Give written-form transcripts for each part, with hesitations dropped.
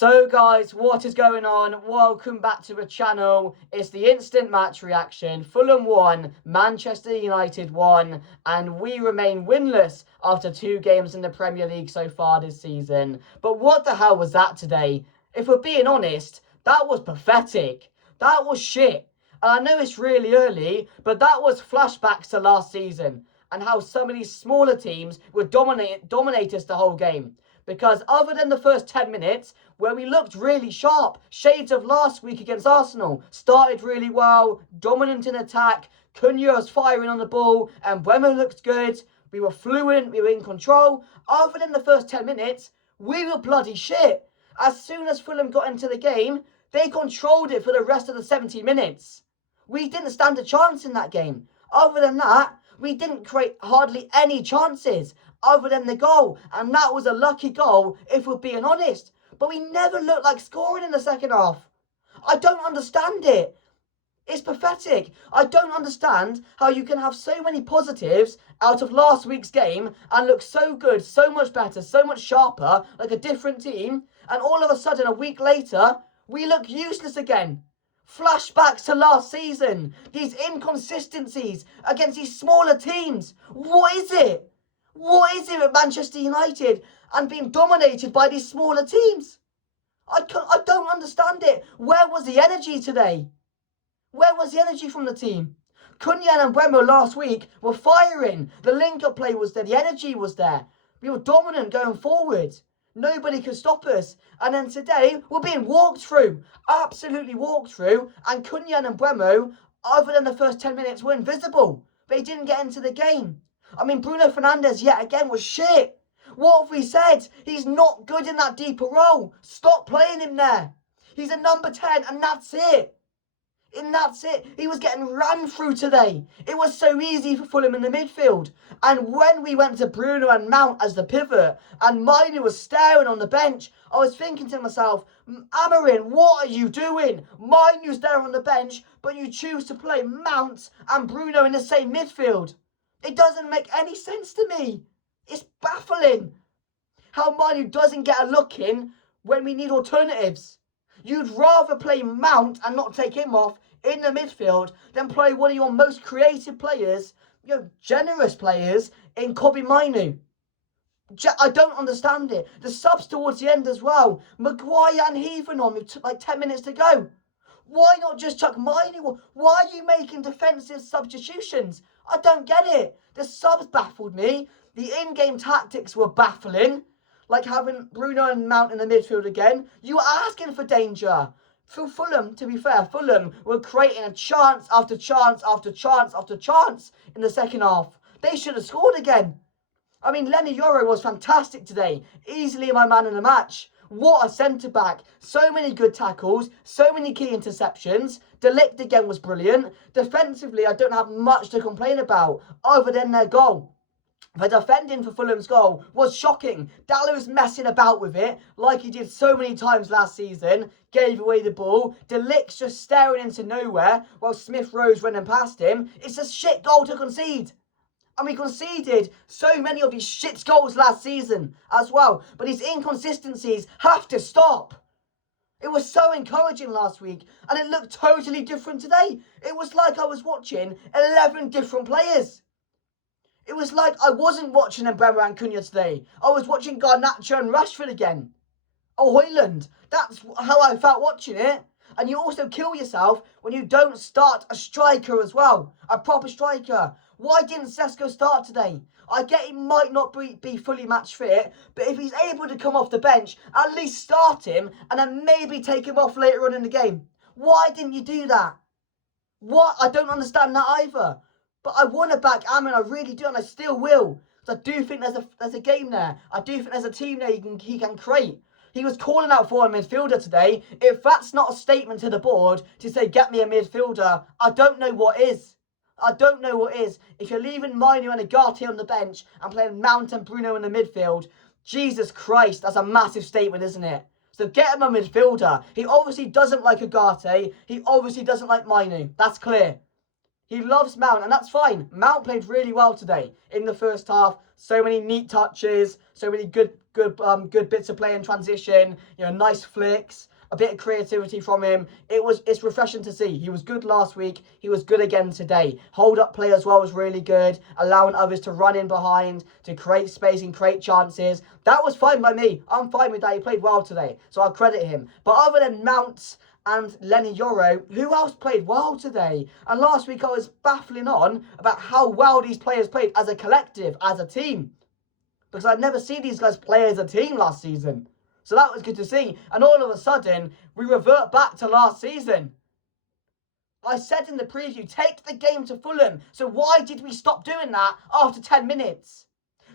So guys, what is going on? Welcome back to the channel. It's the instant match reaction. Fulham 1, Manchester United 1, and we remain winless after 2 games in the Premier League so far this season. But what the hell was that today? If we're being honest, that was pathetic. That was shit. And I know it's really early, but that was flashbacks to last season and how some of these smaller teams would dominate us the whole game. Because other than the first 10 minutes, where we looked really sharp, shades of last week against Arsenal, started really well, dominant in attack, Cunha was firing on the ball, and Bremer looked good, we were fluent, we were in control. Other than the first 10 minutes, we were bloody shit. As soon as Fulham got into the game, they controlled it for the rest of the 70 minutes. We didn't stand a chance in that game. Other than that, we didn't create hardly any chances other than the goal, and that was a lucky goal if we're being honest. But we never looked like scoring in the second half. I don't understand it. It's pathetic. I don't understand how you can have so many positives out of last week's game and look so good, so much better, so much sharper, like a different team, and all of a sudden a week later we look useless again. Flashbacks to last season, these inconsistencies against these smaller teams. What is it? What is it with Manchester United and being dominated by these smaller teams? I don't understand it. Where was the energy today? Where was the energy from the team? Cunha and Bremer last week were firing. The link-up play was there. The energy was there. We were dominant going forward. Nobody could stop us. And then today, we're being walked through. Absolutely walked through. And Cunha and Bremer, other than the first 10 minutes, were invisible. They didn't get into the game. I mean, Bruno Fernandes, yet again, was shit. What have we said? He's not good in that deeper role. Stop playing him there. He's a number 10, and that's it. And that's it. He was getting ran through today. It was so easy for Fulham in the midfield. And when we went to Bruno and Mount as the pivot, and Mainu was staring on the bench, I was thinking to myself, Amarin, what are you doing? Mainu's there on the bench, but you choose to play Mount and Bruno in the same midfield. It doesn't make any sense to me. It's baffling how Mainu doesn't get a look in when we need alternatives. You'd rather play Mount and not take him off in the midfield than play one of your most creative players, generous players, in Kobbie Mainu. I don't understand it. The subs towards the end as well. Maguire and Heathen on with like 10 minutes to go. Why not just chuck Mainu? Why are you making defensive substitutions? I don't get it. The subs baffled me. The in-game tactics were baffling. Like having Bruno and Mount in the midfield again. You were asking for danger. For Fulham, to be fair, Fulham were creating a chance after chance after chance after chance in the second half. They should have scored again. I mean, Lenny Yoro was fantastic today. Easily my man in the match. What a centre-back. So many good tackles. So many key interceptions. De Ligt again was brilliant. Defensively, I don't have much to complain about other than their goal. The defending for Fulham's goal was shocking. Dallow's messing about with it like he did so many times last season. Gave away the ball. De Ligt's just staring into nowhere while Smith Rowe's running past him. It's a shit goal to concede. And we conceded so many of these shit goals last season as well. But these inconsistencies have to stop. It was so encouraging last week. And it looked totally different today. It was like I was watching 11 different players. It was like I wasn't watching Bremer and Cunha today. I was watching Garnacho and Rashford again. Oh, Højlund. That's how I felt watching it. And you also kill yourself when you don't start a striker as well. A proper striker. Why didn't Sesko start today? I get he might not be fully match fit, but if he's able to come off the bench, at least start him and then maybe take him off later on in the game. Why didn't you do that? What? I don't understand that either. But I want to back Amin, I really do, and I still will. Because I do think there's a game there. I do think there's a team there he can create. He was calling out for a midfielder today. If that's not a statement to the board to say, get me a midfielder, I don't know what is. I don't know what is. If you're leaving Mainu and Agate on the bench and playing Mount and Bruno in the midfield, Jesus Christ, that's a massive statement, isn't it? So get him a midfielder. He obviously doesn't like Agate. He obviously doesn't like Mainu. That's clear. He loves Mount, and that's fine. Mount played really well today in the first half. So many neat touches, so many good good bits of play in transition, nice flicks, a bit of creativity from him. It's refreshing to see. He was good last week. He was good again today. Hold up play as well was really good, allowing others to run in behind, to create space and create chances. That was fine by me. I'm fine with that. He played well today, so I'll credit him. But other than Mount and Lenny Yoro, who else played well today? And last week I was baffling on about how well these players played as a collective, as a team. Because I'd never seen these guys play as a team last season. So that was good to see. And all of a sudden, we revert back to last season. I said in the preview, take the game to Fulham. So why did we stop doing that after 10 minutes?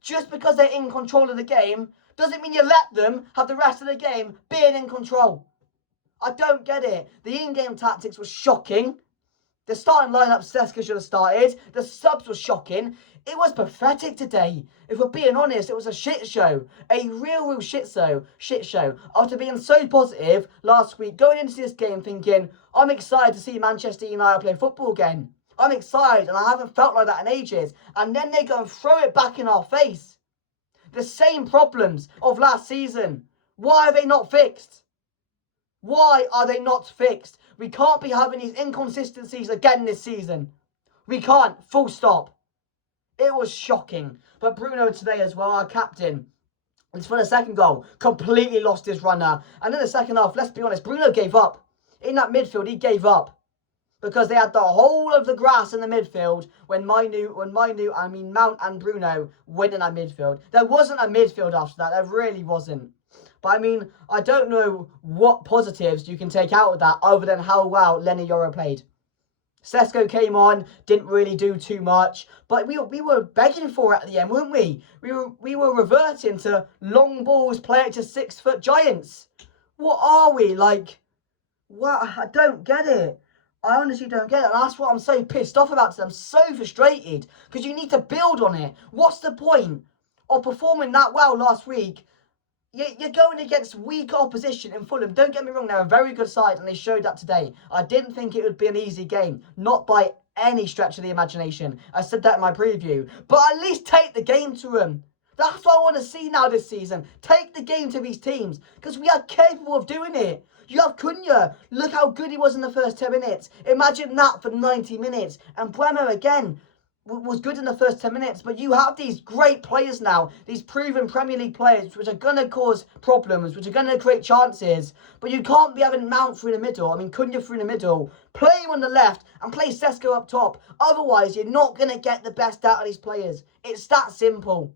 Just because they're in control of the game doesn't mean you let them have the rest of the game being in control. I don't get it. The in-game tactics was shocking. The starting lineup Sesko should have started. The subs were shocking. It was pathetic today. If we're being honest, it was a shit show. A real shit show. After being so positive last week, going into this game thinking, I'm excited to see Manchester United play football again. I'm excited, and I haven't felt like that in ages. And then they go and throw it back in our face. The same problems of last season. Why are they not fixed? Why are they not fixed? We can't be having these inconsistencies again this season. We can't. Full stop. It was shocking. But Bruno today as well, our captain, it's for the second goal, completely lost his runner. And in the second half, let's be honest, Bruno gave up. In that midfield, he gave up. Because they had the whole of the grass in the midfield when Mount and Bruno went in that midfield. There wasn't a midfield after that. There really wasn't. But I don't know what positives you can take out of that other than how well Lenny Yoro played. Sesko came on, didn't really do too much, but we were begging for it at the end, weren't we? We were reverting to long balls, play it to 6-foot giants. What are we like? What? I don't get it. I honestly don't get it, and that's what I'm so pissed off about today. I'm so frustrated because you need to build on it. What's the point of performing that well last week? You're going against weak opposition in Fulham. Don't get me wrong, they're a very good side, and they showed that today. I didn't think it would be an easy game. Not by any stretch of the imagination. I said that in my preview. But at least take the game to them. That's what I want to see now this season. Take the game to these teams. Because we are capable of doing it. You have Cunha. Look how good he was in the first 10 minutes. Imagine that for 90 minutes. And Bremer again was good in the first 10 minutes, but you have these great players now, these proven Premier League players, which are going to cause problems, which are going to create chances, but you can't be having Mount through the middle, Cunha through the middle, play him on the left, and play Sesko up top. Otherwise, you're not going to get the best out of these players. It's that simple.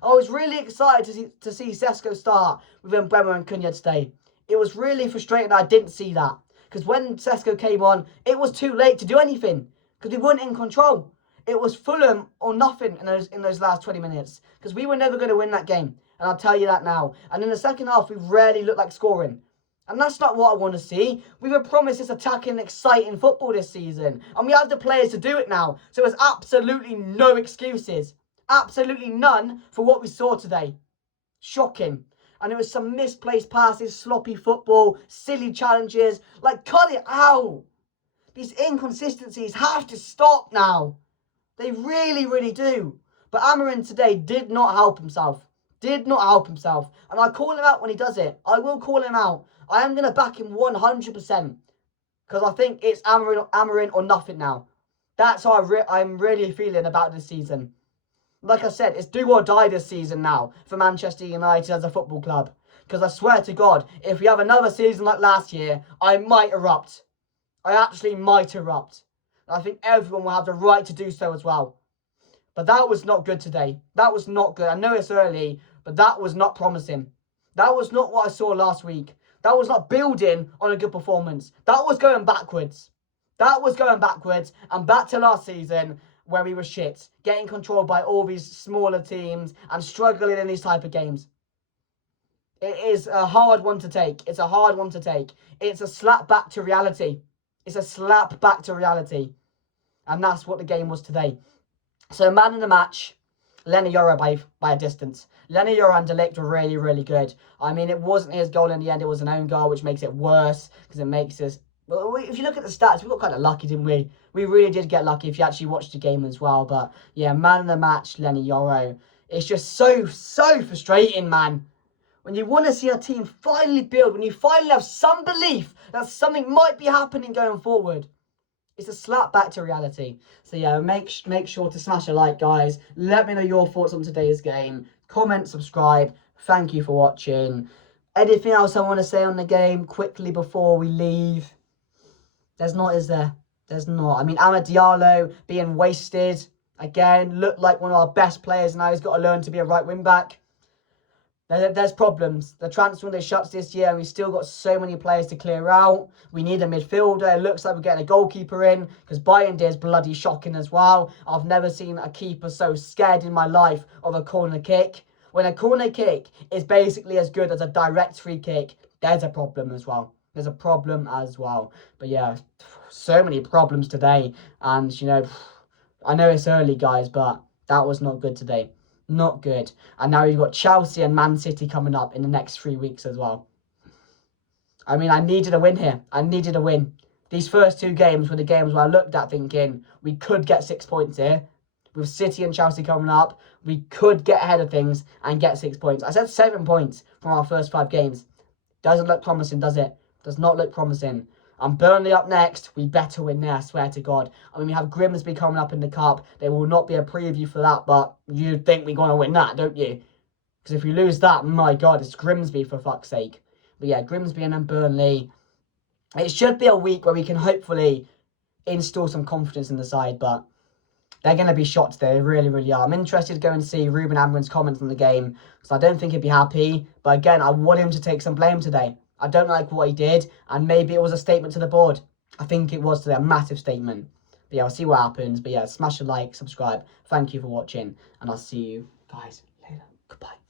I was really excited to see Sesko start with Bremer and Cunha today. It was really frustrating that I didn't see that, because when Sesko came on, it was too late to do anything, because we weren't in control. It was Fulham or nothing in those last 20 minutes. Because we were never going to win that game. And I'll tell you that now. And in the second half, we rarely looked like scoring. And that's not what I want to see. We were promised this attacking, exciting football this season. And we have the players to do it now. So there's absolutely no excuses. Absolutely none for what we saw today. Shocking. And it was some misplaced passes, sloppy football, silly challenges. Like, cut it out. These inconsistencies have to stop now. They really do. But Amarin today did not help himself. Did not help himself. And I call him out when he does it. I will call him out. I am going to back him 100%. Because I think it's Amarin or nothing now. That's how I'm really feeling about this season. Like I said, it's do or die this season now for Manchester United as a football club. Because I swear to God, if we have another season like last year, I might erupt. I actually might erupt. I think everyone will have the right to do so as well. But that was not good today. That was not good. I know it's early, but that was not promising. That was not what I saw last week. That was not building on a good performance. That was going backwards. That was going backwards and back to last season where we were shit. Getting controlled by all these smaller teams and struggling in these type of games. It is a hard one to take. It's a hard one to take. It's a slap back to reality. It's a slap back to reality. And that's what the game was today. So man in the match, Lenny Yoro by a distance. Lenny Yoro and De Ligt were really good. It wasn't his goal in the end. It was an own goal, which makes it worse. Because it makes us... Well, if you look at the stats, we got kind of lucky, didn't we? We really did get lucky if you actually watched the game as well. But yeah, man in the match, Lenny Yoro. It's just so frustrating, man. When you want to see a team finally build, when you finally have some belief that something might be happening going forward, it's a slap back to reality. So yeah, make sure to smash a like, guys. Let me know your thoughts on today's game. Comment, subscribe. Thank you for watching. Anything else I want to say on the game quickly before we leave? There's not, is there? There's not. I mean, Amad Diallo being wasted. Again, looked like one of our best players. Now he's got to learn to be a right wing back. There's problems. The transfer window shuts this year and we've still got so many players to clear out. We need a midfielder. It looks like we're getting a goalkeeper in because Bayern is bloody shocking as well. I've never seen a keeper so scared in my life of a corner kick. When a corner kick is basically as good as a direct free kick, there's a problem as well. There's a problem as well. But yeah, so many problems today. And, you know, I know it's early, guys, but that was not good today. Not good. And now you've got Chelsea and Man City coming up in the next 3 weeks as well. I mean, I needed a win here. I needed a win. These first 2 games were the games where I looked at thinking we could get 6 points here. With City and Chelsea coming up, we could get ahead of things and get 6 points. I said 7 points from our first 5 games. Doesn't look promising, does it? Does not look promising. And Burnley up next, we better win there, I swear to God. I mean, we have Grimsby coming up in the cup. There will not be a preview for that, but you think we're going to win that, don't you? Because if we lose that, my God, it's Grimsby for fuck's sake. But yeah, Grimsby and then Burnley. It should be a week where we can hopefully install some confidence in the side, but they're going to be shocked today. They really, really are. I'm interested to go and see Ruben Amorim's comments on the game, so I don't think he'd be happy. But again, I want him to take some blame today. I don't like what he did, and maybe it was a statement to the board. I think it was today, a massive statement. But yeah, we'll see what happens. But yeah, smash a like, subscribe. Thank you for watching, and I'll see you guys later. Goodbye.